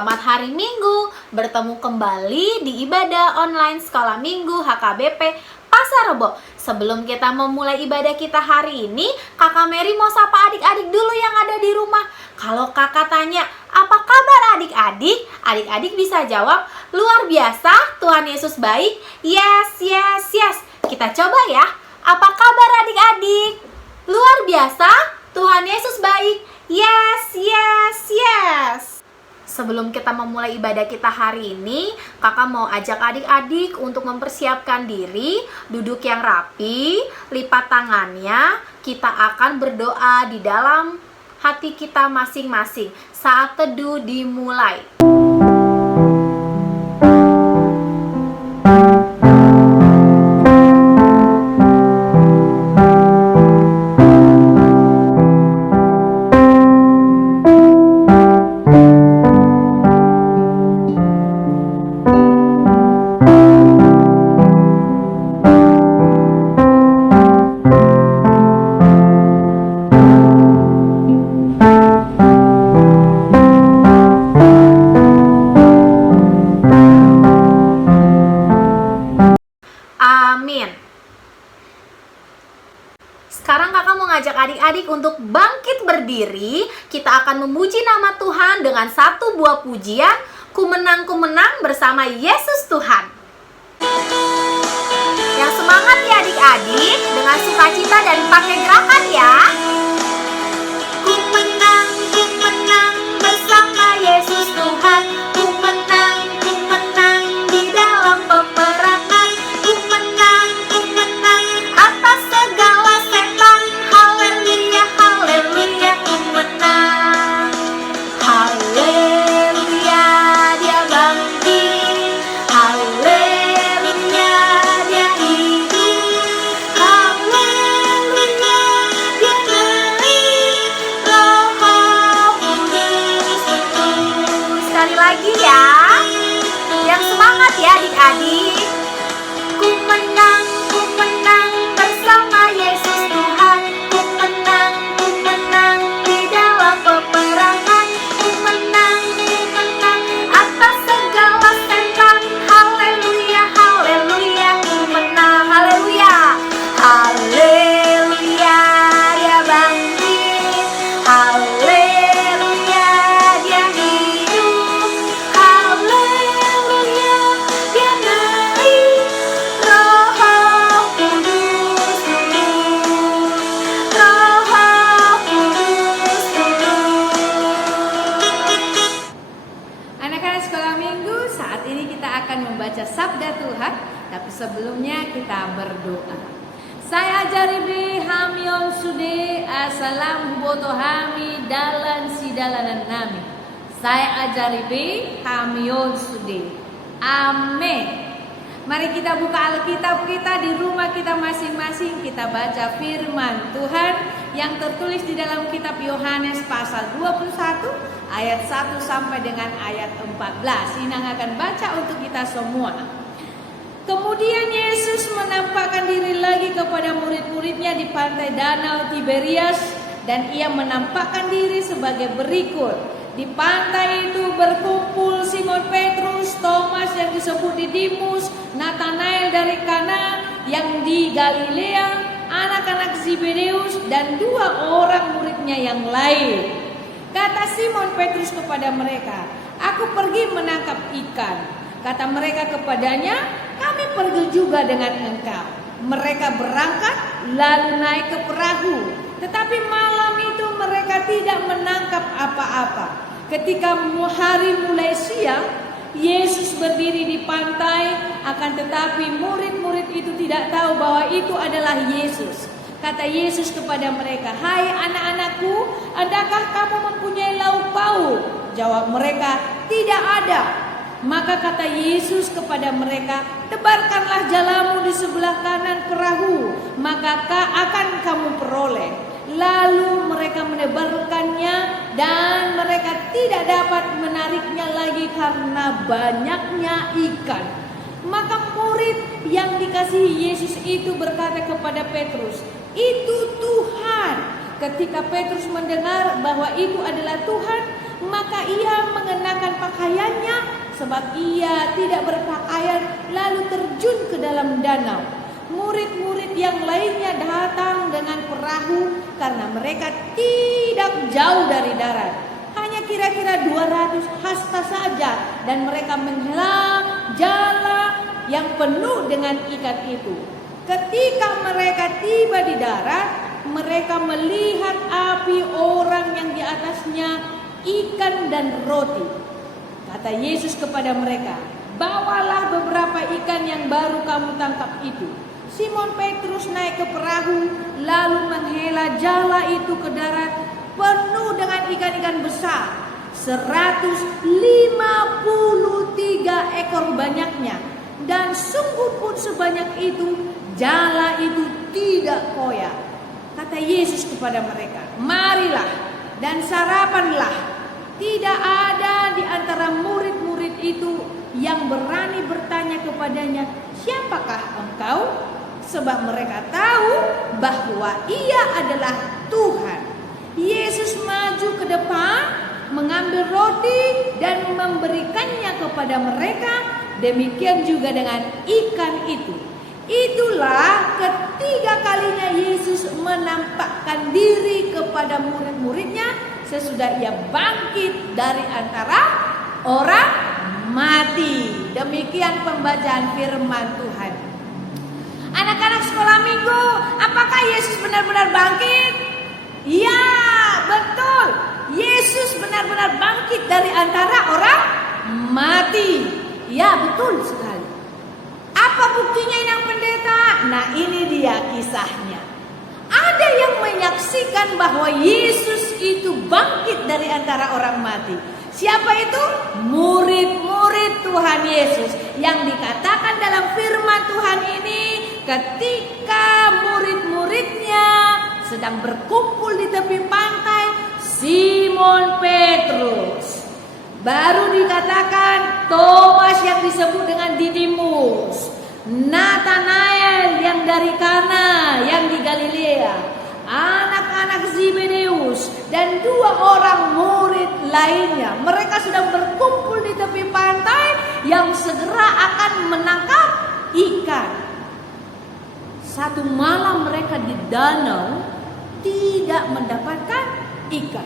Selamat hari Minggu, bertemu kembali di ibadah online Sekolah Minggu HKBP Pasar Rebo. Sebelum kita memulai ibadah kita hari ini, Kakak Mary mau sapa adik-adik dulu yang ada di rumah. Kalau kakak tanya, apa kabar adik-adik? Adik-adik bisa jawab, luar biasa, Tuhan Yesus baik. Yes, yes, yes. Kita coba ya. Apa kabar adik-adik? Luar biasa, Tuhan Yesus baik. Yes, yes, yes. Sebelum kita memulai ibadah kita hari ini, kakak mau ajak adik-adik untuk mempersiapkan diri, duduk yang rapi, lipat tangannya. Kita akan berdoa di dalam hati kita masing-masing. Saat teduh dimulai. Amin. Sekarang kakak mau ngajak adik-adik untuk bangkit berdiri. Kita akan memuji nama Tuhan dengan satu buah pujian, Ku menang bersama Yesus Tuhan. Yang semangat ya adik-adik, dengan sukacita dan pakai gerakan ya. Ku menang bersama Yesus Tuhan. Ku menang di dalam peperangan. Ku menang atas segala setan. Haleluya, haleluya, ku menang. Haleluya, dia bangkit. Haleluya, dia hidup. Haleluya, dia naik. Roh Kudus penuh. Sekali lagi ya. Yang semangat ya adik-adik. Ku menang bersama Yesus Tuhan. Ku menang di dalam peperangan. Ku menang atas segala setan. Haleluya, haleluya, ku menang. Haleluya, haleluya, dia bangkit. Haleluya, dia hidup. Haleluya, dia naik. Roh Kudus turun. Roh Kudus turun. Anak-anak sekolah minggu, saat ini kita akan membaca sabda Tuhan. Tapi sebelumnya kita berdoa. Saya ajari hamion sude asalam boto hami dalan si dalanan nami. Saya ajari hamion sude. Amin. Mari kita buka Alkitab kita di rumah kita masing-masing. Kita baca firman Tuhan yang tertulis di dalam kitab Yohanes pasal 21 ayat 1 sampai dengan ayat 14. Inang akan baca untuk kita semua. Kemudian Yesus menampakkan diri lagi kepada murid-muridnya di pantai Danau Tiberias, dan ia menampakkan diri sebagai berikut. Di pantai itu berkumpul Simon Petrus, Thomas yang disebut Didimus, Nathanael dari Kana yang di Galilea, anak-anak Zebedeus, dan dua orang muridnya yang lain. Kata Simon Petrus kepada mereka, "Aku pergi menangkap ikan." Kata mereka kepadanya, "Kami pergi juga dengan engkau." Mereka berangkat lalu naik ke perahu. Tetapi malam itu mereka tidak menangkap apa-apa. Ketika hari mulai siang, Yesus berdiri di pantai, akan tetapi murid-murid itu tidak tahu bahwa itu adalah Yesus. Kata Yesus kepada mereka, "Hai anak-anakku, adakah kamu mempunyai lauk pauk?" Jawab mereka, "Tidak ada." Maka kata Yesus kepada mereka, "Tebarkanlah jalamu di sebelah kanan perahu, maka akan kamu peroleh." Lalu mereka menebarkannya dan mereka tidak dapat menariknya lagi karena banyaknya ikan. Maka murid yang dikasihi Yesus itu berkata kepada Petrus, "Itu Tuhan." Ketika Petrus mendengar bahwa itu adalah Tuhan, maka ia mengenakan pakaiannya sebab ia tidak berpakaian lalu terjun ke dalam danau. Murid-murid yang lainnya datang dengan perahu karena mereka tidak jauh dari darat. Hanya kira-kira 200 hasta saja dan mereka menghela jala yang penuh dengan ikan itu. Ketika mereka tiba di darat, mereka melihat api orang yang di atasnya ikan dan roti. Kata Yesus kepada mereka, "Bawalah beberapa ikan yang baru kamu tangkap itu." Simon Petrus naik ke perahu lalu menghela jala itu ke darat penuh dengan ikan-ikan besar, 153 ekor banyaknya. Dan sungguh pun sebanyak itu, jala itu tidak koyak. Kata Yesus kepada mereka, "Marilah dan sarapanlah." Tidak ada di antara murid-murid itu yang berani bertanya kepadanya, "Siapakah engkau?" Sebab mereka tahu bahwa ia adalah Tuhan. Yesus maju ke depan, mengambil roti dan memberikannya kepada mereka. Demikian juga dengan ikan itu. Itulah ketiga kalinya Yesus menampakkan diri kepada murid-muridnya sesudah ia bangkit dari antara orang mati. Demikian pembacaan firman Tuhan. Anak-anak sekolah minggu, apakah Yesus benar-benar bangkit? Ya, betul. Yesus benar-benar bangkit dari antara orang mati. Ya, betul sekali. Apa buktinya Inang Pendeta? Nah, ini dia kisahnya. Ada yang menyaksikan bahwa Yesus itu bangkit dari antara orang mati. Siapa itu? Murid-murid Tuhan Yesus. Yang dikatakan dalam firman Tuhan ini, ketika murid-muridnya sedang berkumpul di tepi pantai, Simon Petrus, baru dikatakan Thomas yang disebut dengan Didimus, Nathanael yang dari Kana yang di Galilea, anak-anak Zebedeus, dan 2 orang murid lainnya. Mereka sedang berkumpul di tepi pantai yang segera akan menangkap ikan. Satu malam mereka di danau tidak mendapatkan ikan.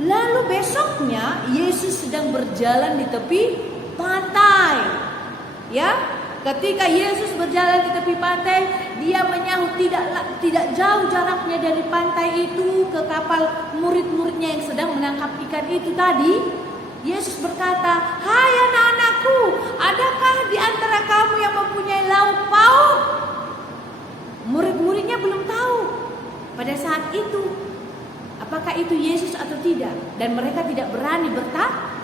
Lalu besoknya Yesus sedang berjalan di tepi pantai. Ya, ketika Yesus berjalan di tepi pantai, dia menyahut tidak jauh jaraknya dari pantai itu ke kapal murid-muridnya yang sedang menangkap ikan itu tadi. Yesus berkata, "Hai anak-anakku, adakah di antara kamu yang mempunyai lauk pauk?" Murid-muridnya belum tahu pada saat itu apakah itu Yesus atau tidak, dan mereka tidak berani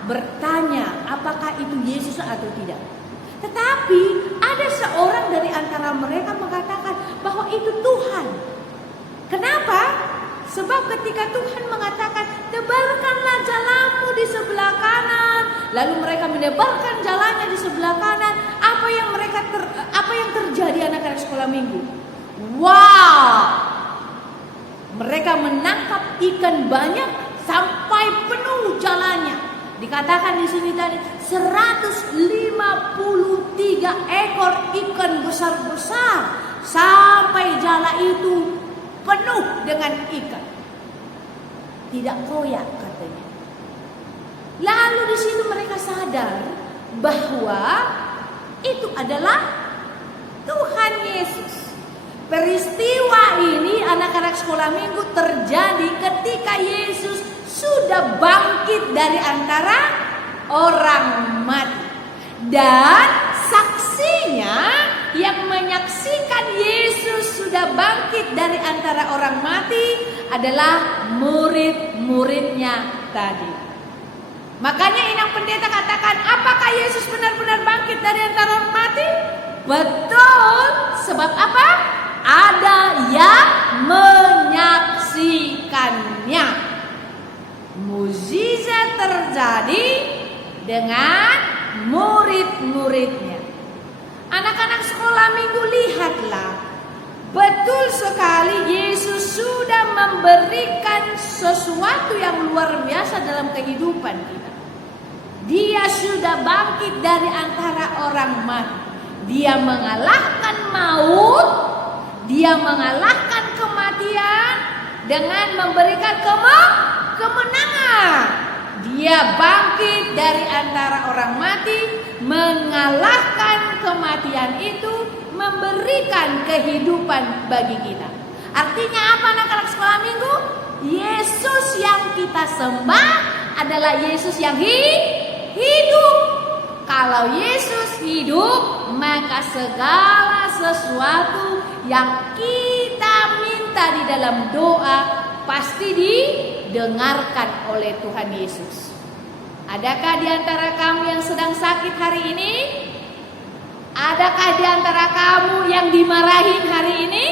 bertanya apakah itu Yesus atau tidak. Tetapi ada seorang dari antara mereka mengatakan bahwa itu Tuhan. Kenapa? Sebab ketika Tuhan mengatakan, "Tebarkanlah jalamu di sebelah kanan," lalu mereka menebarkan jalannya di sebelah kanan. Apa yang terjadi anak-anak sekolah minggu? Wow! Mereka menangkap ikan banyak sampai penuh jalannya. Dikatakan di sini tadi 153 ekor ikan besar-besar sampai jala itu penuh dengan ikan. Tidak koyak katanya. Lalu di situ mereka sadar bahwa itu adalah Tuhan Yesus. Peristiwa ini anak-anak sekolah minggu terjadi ketika Yesus sudah bangkit dari antara orang mati. Dan saksinya yang menyaksikan Yesus sudah bangkit dari antara orang mati adalah murid-muridnya tadi. Makanya Inang Pendeta katakan, apakah Yesus benar-benar bangkit dari antara orang mati? Betul. Sebab apa? Ada yang menyaksikannya. Mukjizat terjadi dengan murid-muridnya. Anak-anak sekolah minggu, lihatlah. Betul sekali Yesus sudah memberikan sesuatu yang luar biasa dalam kehidupan kita. Dia sudah bangkit dari antara orang mati. Dia mengalahkan maut, dia mengalahkan kematian dengan memberikan kemenangan. Dia bangkit dari antara orang mati, mengalahkan kematian itu, memberikan kehidupan bagi kita. Artinya apa anak-anak sekolah minggu? Yesus yang kita sembah adalah Yesus yang hidup. Kalau Yesus hidup, maka segala sesuatu yang kita minta di dalam doa pasti didengarkan oleh Tuhan Yesus. Adakah di antara kamu yang sedang sakit hari ini? Adakah di antara kamu yang dimarahin hari ini?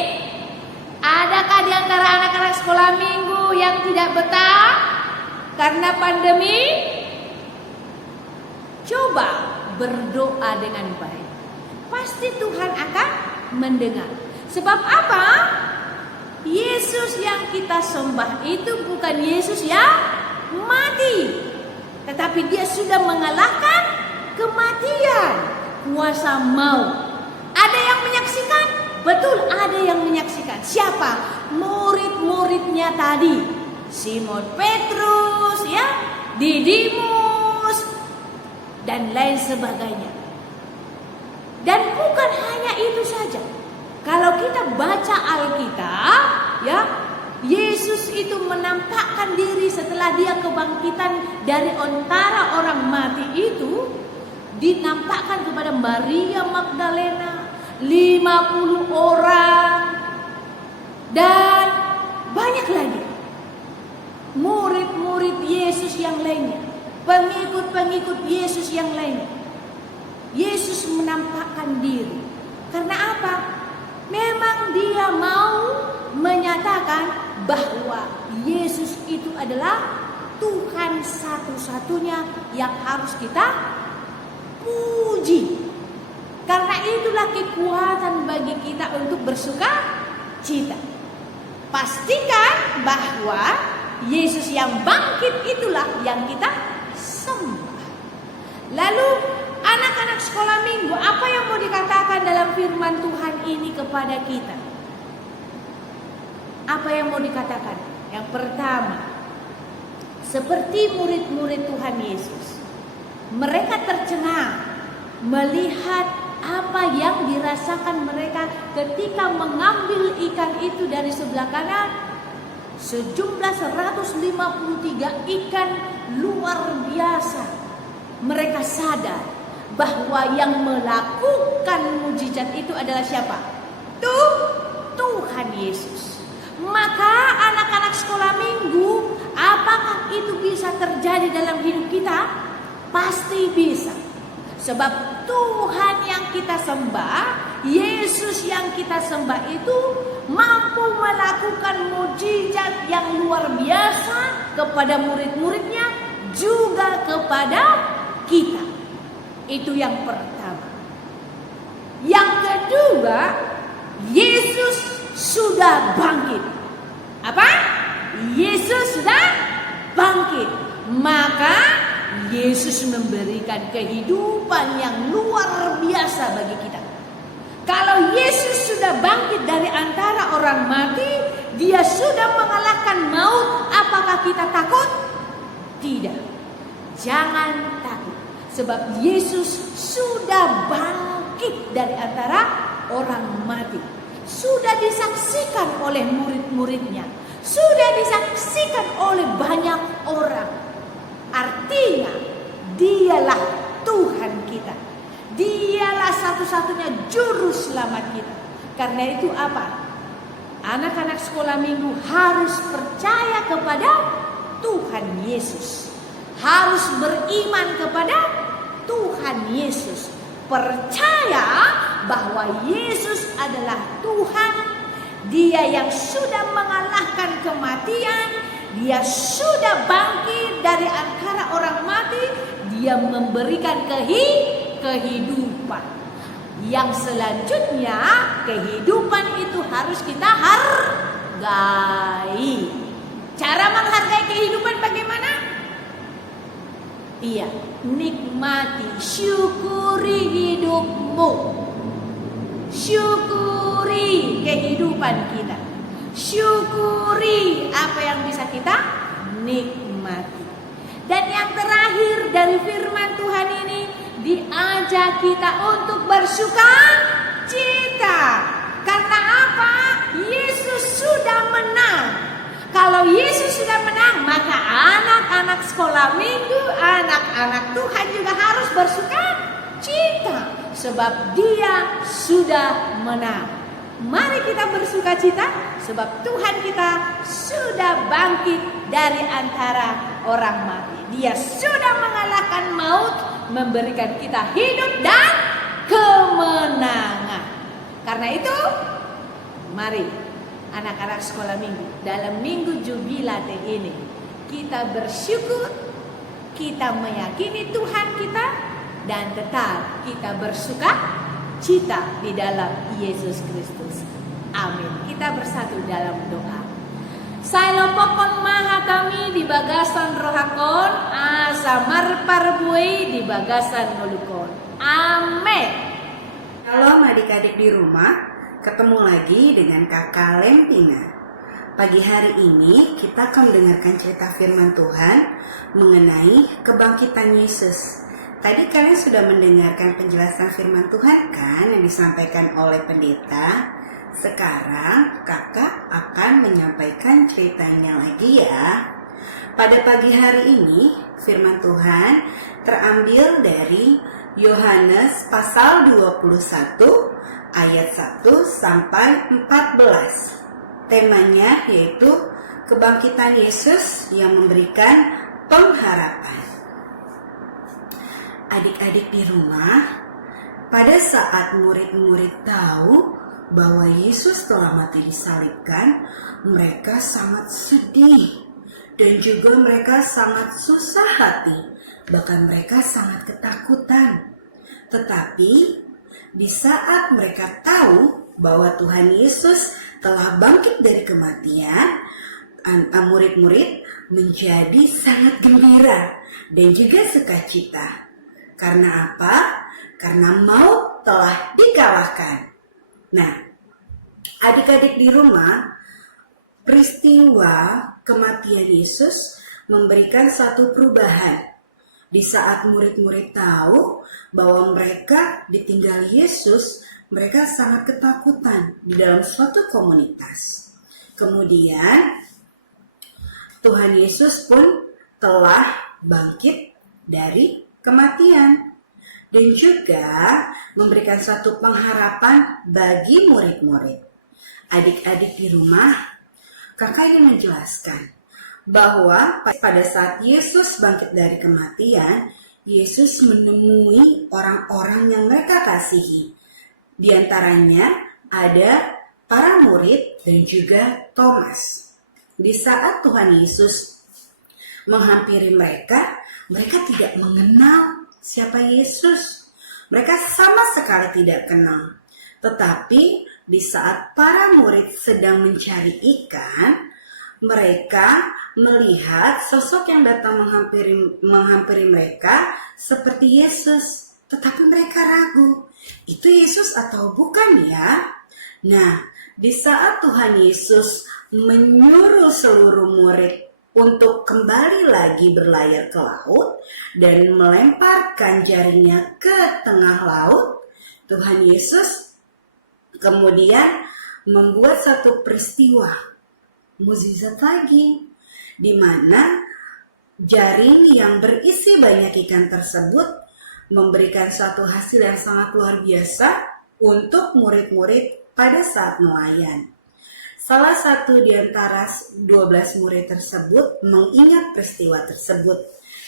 Adakah di antara anak-anak sekolah minggu yang tidak betah karena pandemi? Coba berdoa dengan baik. Pasti Tuhan akan mendengar. Sebab apa? Yesus yang kita sembah itu bukan Yesus yang mati, tetapi dia sudah mengalahkan kematian, kuasa maut. Ada yang menyaksikan? Betul, ada yang menyaksikan. Siapa? Murid-muridnya tadi. Simon Petrus, ya, Didimus, dan lain sebagainya. Dan bukan hanya itu saja. Kalau kita baca Alkitab, ya, Yesus itu menampakkan diri setelah dia kebangkitan dari antara orang mati itu, dinampakkan kepada Maria Magdalena, 50 orang, dan banyak lagi. Murid-murid Yesus yang lainnya, pengikut-pengikut Yesus yang lainnya. Yesus menampakkan diri. Karena apa? Memang dia mau menyatakan bahwa Yesus itu adalah Tuhan satu-satunya yang harus kita puji. Karena itulah kekuatan bagi kita untuk bersuka cita. Pastikan bahwa Yesus yang bangkit itulah yang kita sembah. Lalu anak-anak sekolah minggu, apa yang mau dikatakan dalam firman Tuhan ini kepada kita? Apa yang mau dikatakan? Yang pertama, seperti murid-murid Tuhan Yesus, mereka tercengang melihat apa yang dirasakan mereka ketika mengambil ikan itu dari sebelah kanan. Sejumlah 153 ikan luar biasa. Mereka sadar bahwa yang melakukan mujizat itu adalah siapa? Tuhan Yesus. Maka anak-anak sekolah minggu, apakah itu bisa terjadi dalam hidup kita? Pasti bisa. Sebab Tuhan yang kita sembah, Yesus yang kita sembah itu mampu melakukan mujizat yang luar biasa kepada murid-muridnya, juga kepada kita. Itu yang pertama. Yang kedua, Yesus sudah bangkit. Apa? Yesus sudah bangkit. Maka Yesus memberikan kehidupan yang luar biasa bagi kita. Kalau Yesus sudah bangkit dari antara orang mati, dia sudah mengalahkan maut, apakah kita takut? Tidak. Jangan takut. Sebab Yesus sudah bangkit dari antara orang mati. Sudah disaksikan oleh murid-muridnya. Sudah disaksikan oleh banyak orang. Artinya dialah Tuhan kita. Dialah satu-satunya juru selamat kita. Karena itu apa? Anak-anak sekolah minggu harus percaya kepada Tuhan Yesus. Harus beriman kepada Tuhan Yesus. Percaya bahwa Yesus adalah Tuhan. Dia yang sudah mengalahkan kematian. Dia sudah bangkit dari antara orang mati. Dia memberikan kehidupan. Yang selanjutnya, kehidupan itu harus kita menghargai. Cara menghargai kehidupan bagaimana? Iya, nikmati, syukuri hidupmu. Syukuri kehidupan kita. Syukuri apa yang bisa kita nikmati. Dan yang terakhir dari firman Tuhan ini, diajak kita untuk bersuka cita. Karena apa? Yesus sudah menang. Kalau Yesus sudah menang, maka anak-anak sekolah minggu, anak-anak Tuhan juga harus bersuka cita. Sebab Dia sudah menang. Mari kita bersuka cita, sebab Tuhan kita sudah bangkit dari antara orang mati. Dia sudah mengalahkan maut, memberikan kita hidup dan kemenangan. Karena itu, mari anak-anak sekolah minggu, dalam minggu jubilate ini kita bersyukur, kita meyakini Tuhan kita, dan tetap kita bersuka cita di dalam Yesus Kristus. Amin. Kita bersatu dalam doa. Sailo pokon maha kami di bagasan rohakon, asa marparbuai di bagasan ngolukon. Amin. Shalom adik-adik di rumah, ketemu lagi dengan Kakak Lempina. Pagi hari ini kita akan mendengarkan cerita firman Tuhan mengenai kebangkitan Yesus. Tadi kalian sudah mendengarkan penjelasan firman Tuhan kan yang disampaikan oleh pendeta. Sekarang kakak akan menyampaikan ceritanya lagi ya. Pada pagi hari ini firman Tuhan terambil dari Yohanes pasal 21 ayat 1 sampai 14. Temanya yaitu kebangkitan Yesus yang memberikan pengharapan. Adik-adik di rumah, pada saat murid-murid tahu bahwa Yesus telah mati disalibkan, mereka sangat sedih dan juga mereka sangat susah hati, bahkan mereka sangat ketakutan. Tetapi di saat mereka tahu bahwa Tuhan Yesus telah bangkit dari kematian, murid-murid menjadi sangat gembira dan juga sukacita. Karena apa? Karena maut telah dikalahkan. Nah, adik-adik di rumah, peristiwa kematian Yesus memberikan satu perubahan. Di saat murid-murid tahu bahwa mereka ditinggal Yesus, mereka sangat ketakutan di dalam suatu komunitas. Kemudian, Tuhan Yesus pun telah bangkit dari kematian dan juga memberikan satu pengharapan bagi murid-murid. Adik-adik di rumah, kakak ingin menjelaskan bahwa pada saat Yesus bangkit dari kematian, Yesus menemui orang-orang yang mereka kasihi. Di antaranya ada para murid dan juga Thomas. Di saat Tuhan Yesus menghampiri mereka, mereka tidak mengenal siapa Yesus. Mereka sama sekali tidak kenal. Tetapi di saat para murid sedang mencari ikan, mereka melihat sosok yang datang menghampiri mereka seperti Yesus. Tetapi mereka ragu, itu Yesus atau bukan ya? Nah, di saat Tuhan Yesus menyuruh seluruh murid untuk kembali lagi berlayar ke laut dan melemparkan jaringnya ke tengah laut, Tuhan Yesus kemudian membuat satu peristiwa mukjizat lagi, di mana jaring yang berisi banyak ikan tersebut memberikan satu hasil yang sangat luar biasa untuk murid-murid pada saat nelayan. Salah satu di antara 12 murid tersebut mengingat peristiwa tersebut.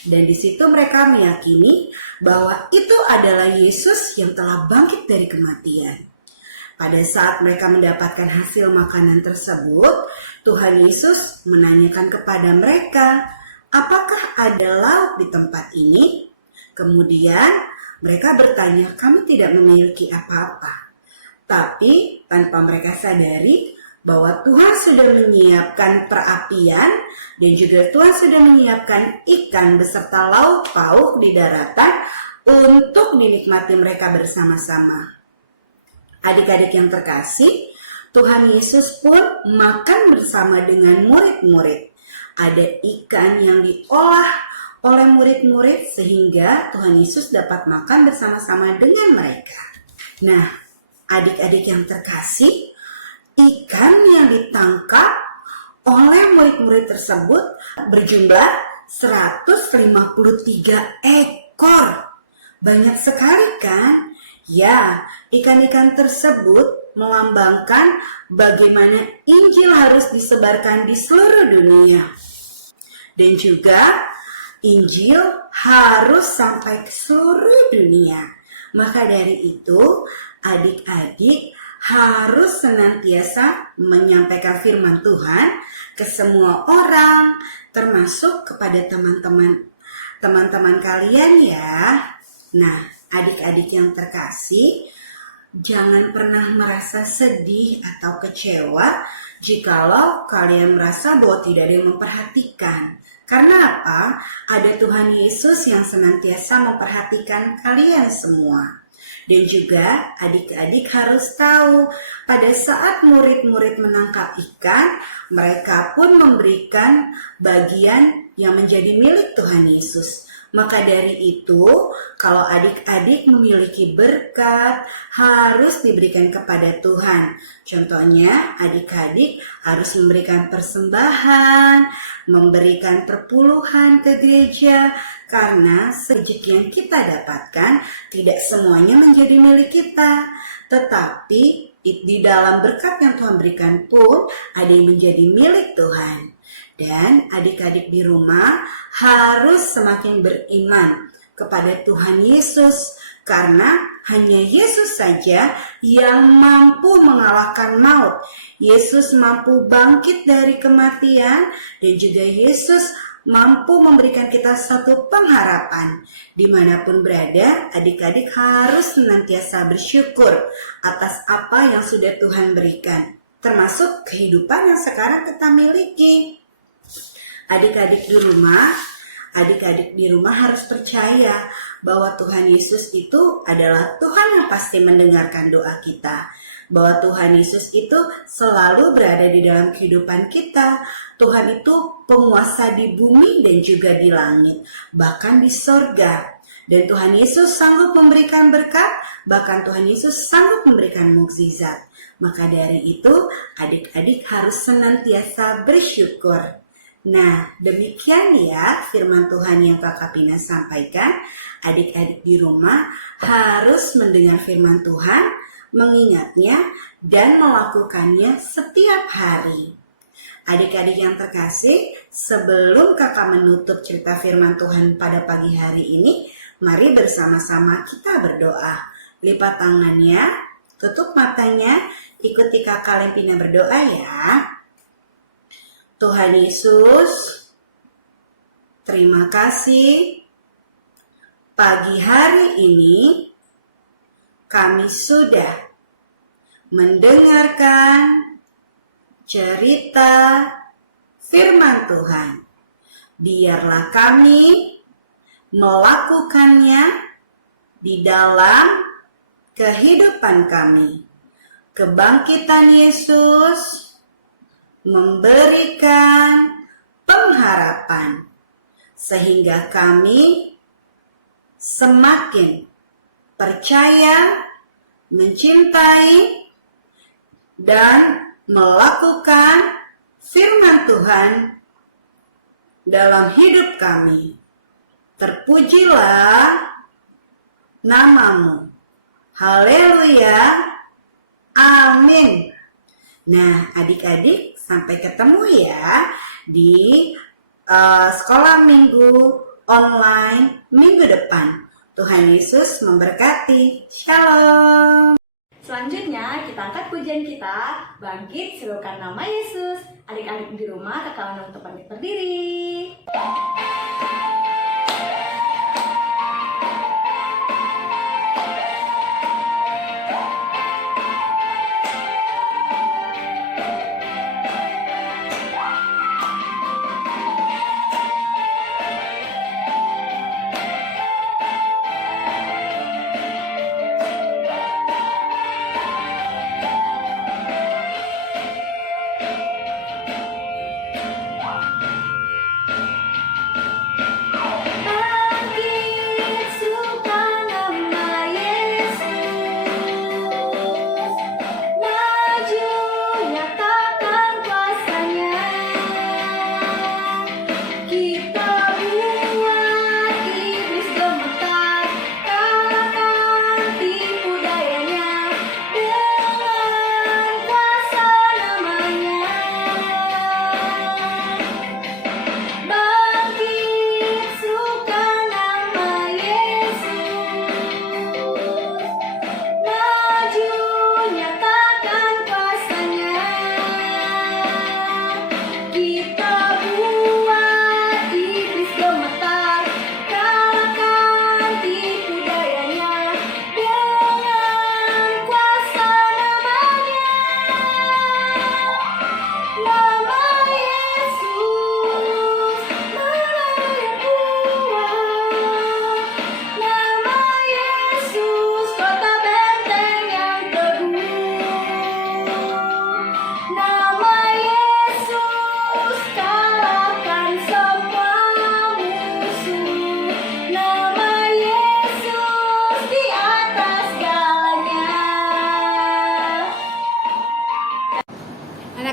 Dan di situ mereka meyakini bahwa itu adalah Yesus yang telah bangkit dari kematian. Pada saat mereka mendapatkan hasil makanan tersebut, Tuhan Yesus menanyakan kepada mereka, apakah ada lauk di tempat ini? Kemudian mereka bertanya, kami tidak memiliki apa-apa. Tapi tanpa mereka sadari bahwa Tuhan sudah menyiapkan perapian dan juga Tuhan sudah menyiapkan ikan beserta lauk pauk di daratan untuk dinikmati mereka bersama-sama. Adik-adik yang terkasih, Tuhan Yesus pun makan bersama dengan murid-murid. Ada ikan yang diolah oleh murid-murid sehingga Tuhan Yesus dapat makan bersama-sama dengan mereka. Nah, adik-adik yang terkasih, ikan yang ditangkap oleh murid-murid tersebut berjumlah 153 ekor. Banyak sekali kan? Ya, ikan-ikan tersebut melambangkan bagaimana Injil harus disebarkan di seluruh dunia. Dan juga Injil harus sampai ke seluruh dunia. Maka dari itu, adik-adik harus senantiasa menyampaikan firman Tuhan ke semua orang, termasuk kepada teman-teman kalian ya. Nah, adik-adik yang terkasih, jangan pernah merasa sedih atau kecewa jikalau kalian merasa bahwa tidak ada yang memperhatikan. Karena apa? Ada Tuhan Yesus yang senantiasa memperhatikan kalian semua. Dan juga adik-adik harus tahu, pada saat murid-murid menangkap ikan, mereka pun memberikan bagian yang menjadi milik Tuhan Yesus. Maka dari itu, kalau adik-adik memiliki berkat, harus diberikan kepada Tuhan. Contohnya, adik-adik harus memberikan persembahan, memberikan perpuluhan ke gereja, karena rezeki yang kita dapatkan tidak semuanya menjadi milik kita. Tetapi di dalam berkat yang Tuhan berikan pun ada yang menjadi milik Tuhan. Dan adik-adik di rumah harus semakin beriman kepada Tuhan Yesus, karena hanya Yesus saja yang mampu mengalahkan maut. Yesus mampu bangkit dari kematian, dan juga Yesus mampu memberikan kita satu pengharapan. Dimanapun berada, adik-adik harus senantiasa bersyukur atas apa yang sudah Tuhan berikan, termasuk kehidupan yang sekarang kita miliki. Adik-adik di rumah harus percaya bahwa Tuhan Yesus itu adalah Tuhan yang pasti mendengarkan doa kita. Bahwa Tuhan Yesus itu selalu berada di dalam kehidupan kita. Tuhan itu penguasa di bumi dan juga di langit, bahkan di sorga. Dan Tuhan Yesus sanggup memberikan berkat, bahkan Tuhan Yesus sanggup memberikan mukjizat. Maka dari itu, adik-adik harus senantiasa bersyukur. Nah, demikian ya firman Tuhan yang Kakak Pina sampaikan. Adik-adik di rumah harus mendengar firman Tuhan, mengingatnya, dan melakukannya setiap hari. Adik-adik yang terkasih, sebelum kakak menutup cerita firman Tuhan pada pagi hari ini, mari bersama-sama kita berdoa. Lipat tangannya, tutup matanya, ikuti kakak Lempina berdoa ya. Tuhan Yesus, terima kasih. Pagi hari ini kami sudah mendengarkan cerita firman Tuhan. Biarlah kami melakukannya di dalam kehidupan kami. Kebangkitan Yesus memberikan pengharapan sehingga kami semakin percaya, mencintai, dan melakukan firman Tuhan dalam hidup kami. Terpujilah namamu. Haleluya. Amin. Nah, adik-adik, sampai ketemu ya di sekolah minggu online minggu depan. Tuhan Yesus memberkati. Shalom. Selanjutnya kita angkat pujian kita, bangkit serukan nama Yesus. Adik-adik di rumah kakak untuk pamit berdiri.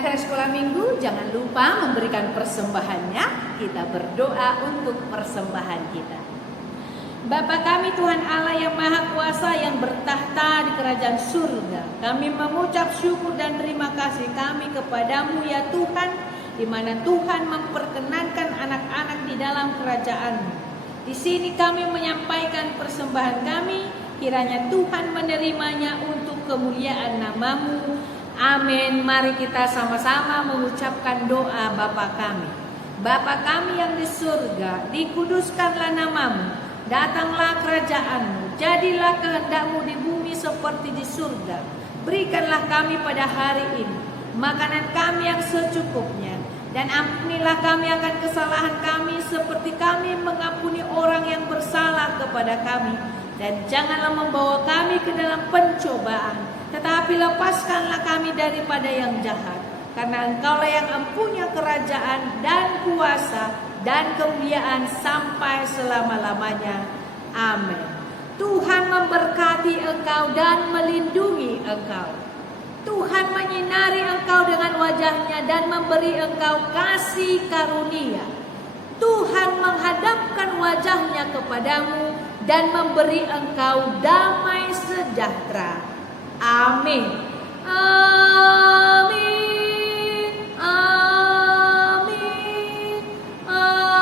Anak-anak sekolah minggu, jangan lupa memberikan persembahannya. Kita berdoa untuk persembahan kita. Bapa kami Tuhan Allah yang Maha Kuasa yang bertahta di kerajaan surga, kami mengucap syukur dan terima kasih kami kepadamu ya Tuhan, di mana Tuhan memperkenankan anak-anak di dalam kerajaan-Mu. Di sini kami menyampaikan persembahan kami, kiranya Tuhan menerimanya untuk kemuliaan nama-Mu. Amin. Mari kita sama-sama mengucapkan doa Bapa kami. Bapa kami yang di surga, dikuduskanlah nama-Mu, datanglah kerajaan-Mu, jadilah kehendak-Mu di bumi seperti di surga. Berikanlah kami pada hari ini makanan kami yang secukupnya, dan ampunilah kami akan kesalahan kami seperti kami mengampuni orang yang bersalah kepada kami. Dan janganlah membawa kami ke dalam pencobaan, tetapi lepaskanlah kami daripada yang jahat. Karena Engkaulah yang empunya kerajaan dan kuasa dan kemuliaan sampai selama-lamanya. Amin. Tuhan memberkati engkau dan melindungi engkau. Tuhan menyinari engkau dengan wajahnya dan memberi engkau kasih karunia. Tuhan menghadapkan wajahnya kepadamu dan memberi engkau damai sejahtera. Amin. Amin. Amin. Amin.